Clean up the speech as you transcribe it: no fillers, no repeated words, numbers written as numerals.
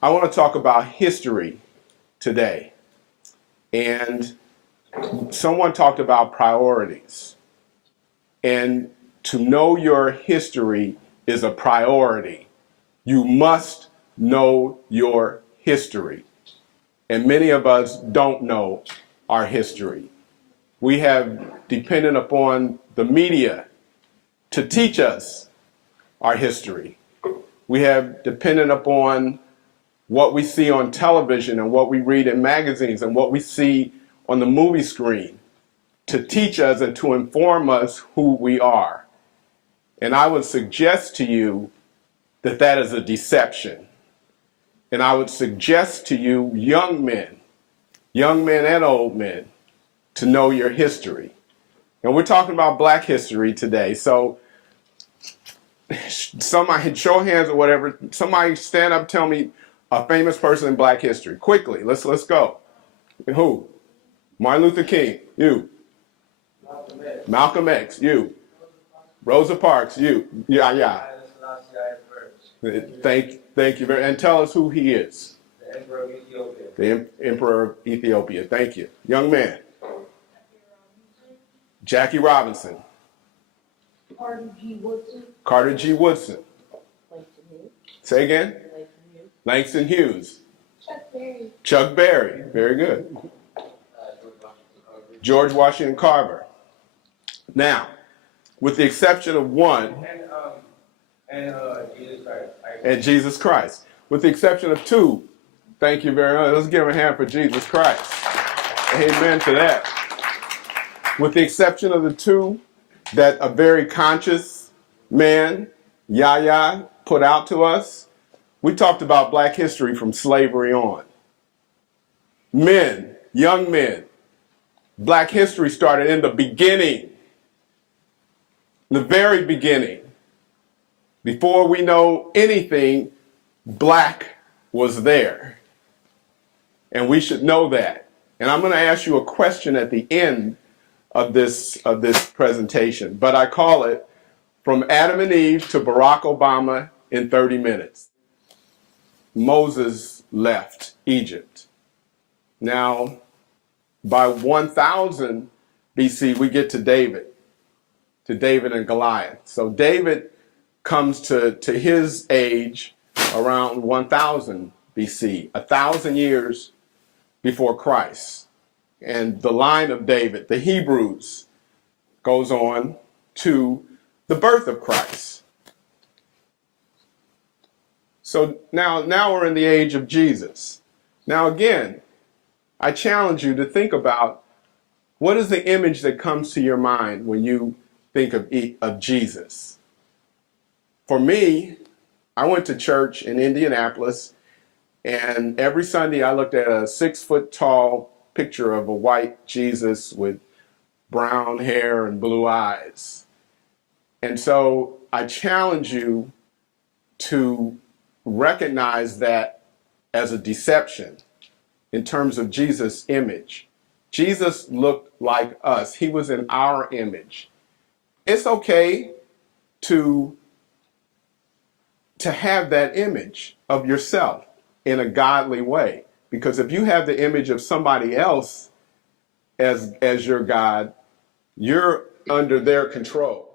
I want to talk about history today. And someone talked about priorities. And to know your history is a priority. You must know your history. And many of us don't know our history. We have depended upon the media to teach us our history. We have depended upon what we see on television and what we read in magazines and what we see on the movie screen to teach us and to inform us who we are. And I would suggest to you that that is a deception. And I would suggest to you, young men and old men, to know your history. And we're talking about Black history today. So somebody show hands or whatever. Somebody stand up, tell me a famous person in Black history. Quickly, let's go. Who? Martin Luther King, you. Malcolm X, you. Rosa Parks, you. Yeah. Thank you very much. And tell us who he is. The Emperor of Ethiopia. The Emperor of Ethiopia. Thank you. Young man. Jackie Robinson. Carter G. Woodson. Carter G. Woodson. Langston Hughes. Say again? Langston Hughes. Langston Hughes. Chuck Berry. Chuck Berry. Very good. George Washington Carver. Now, with the exception of one, Jesus Christ. and Jesus Christ. With the exception of two, thank you very much. Let's give him a hand for Jesus Christ. Amen to that. With the exception of the two that a very conscious man, Yahya, put out to us, we talked about Black history from slavery on. Men, young men, Black history started in the beginning, the very beginning. Before we know anything, Black was there. And we should know that. And I'm going to ask you a question at the end of this presentation, but I call it From Adam and Eve to Barack Obama in 30 minutes. Moses left Egypt. Now, by 1000 BC, we get to David and Goliath. So David comes to his age around 1000 BC, 1,000 years before Christ. And the line of David, the Hebrews, goes on to the birth of Christ. So now we're in the age of Jesus. Now again, I challenge you to think about what is the image that comes to your mind when you think of Jesus. For me, I went to church in Indianapolis, and every Sunday I looked at a 6-foot-tall picture of a white Jesus with brown hair and blue eyes. And so I challenge you to recognize that as a deception in terms of Jesus' image. Jesus looked like us. He was in our image. It's okay to have that image of yourself in a godly way. Because if you have the image of somebody else as your God, you're under their control.